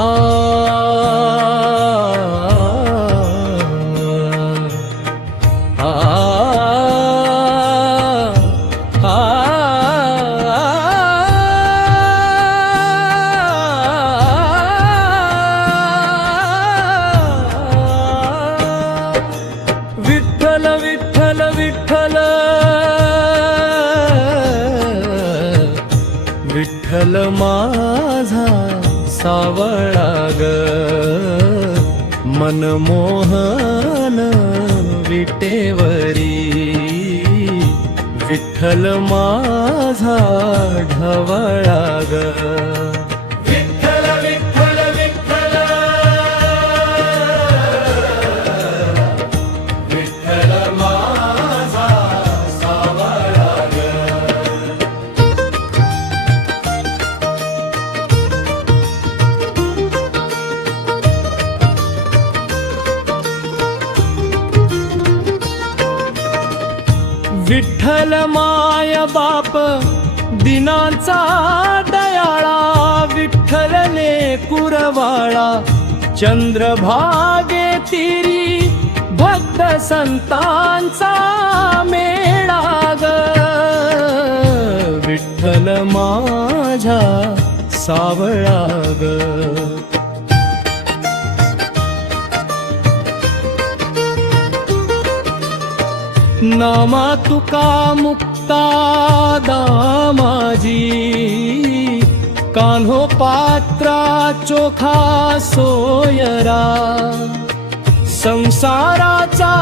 आ विठ्ठल विठ्ठल विठ्ठल विठ्ठल माझा सावळा ग मनमोहन विटेवरी विठ्ठल माझा ढवळा ग विठ्ठल विठ्ठल विठ्ठल विठ्ठल माझा सावळा ग विठ्ठल माय बाप दिनांचा दयाळा विठ्ठलने कुरवाळा चंद्रभागे तिरी भक्त संतांचा मेळा ग विठ्ठल माझा सावळा ग नामा तुका मुक्ता दामाजी कान्हो पात्रा चोखा सोयरा संसाराचा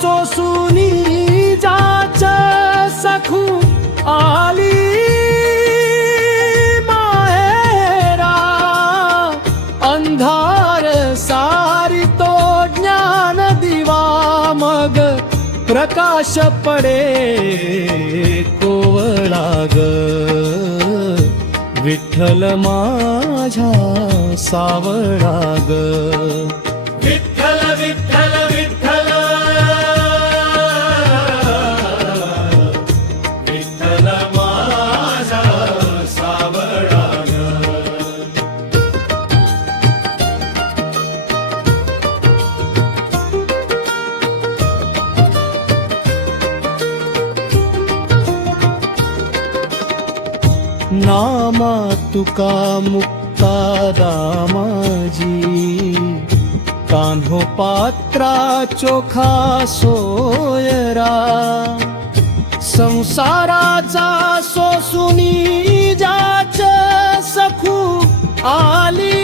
सोसूनी जाच सखू आली माहेरा अंधार सारी तो ज्ञान दिवा मग प्रकाश पडे कोवळा ग विठ्ठल माझा सावळा ग विठ्ठल विठ्ठल विठ्ठल विठ्ठल माझा सावळा ग नामा तुका मुक्ता दामाजी कान्हो पात्रा चोखा सोयरा संसाराचा सोसूनी जाच सखू आली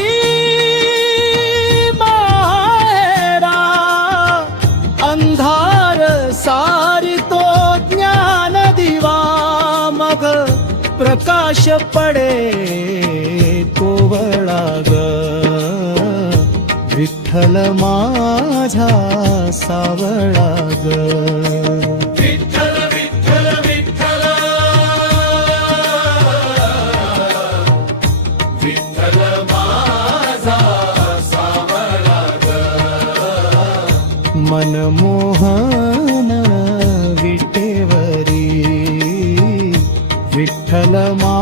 माहेरा अंधार सारी तो ज्ञान दिवा मग प्रकाश पडे कोवळा ग विठ्ठल माझा सावळा ग विठ्ठल विठ्ठल विठ्ठल विठ्ठल माझा सावळा ग मनमोहन विटेवरी विठ्ठल मा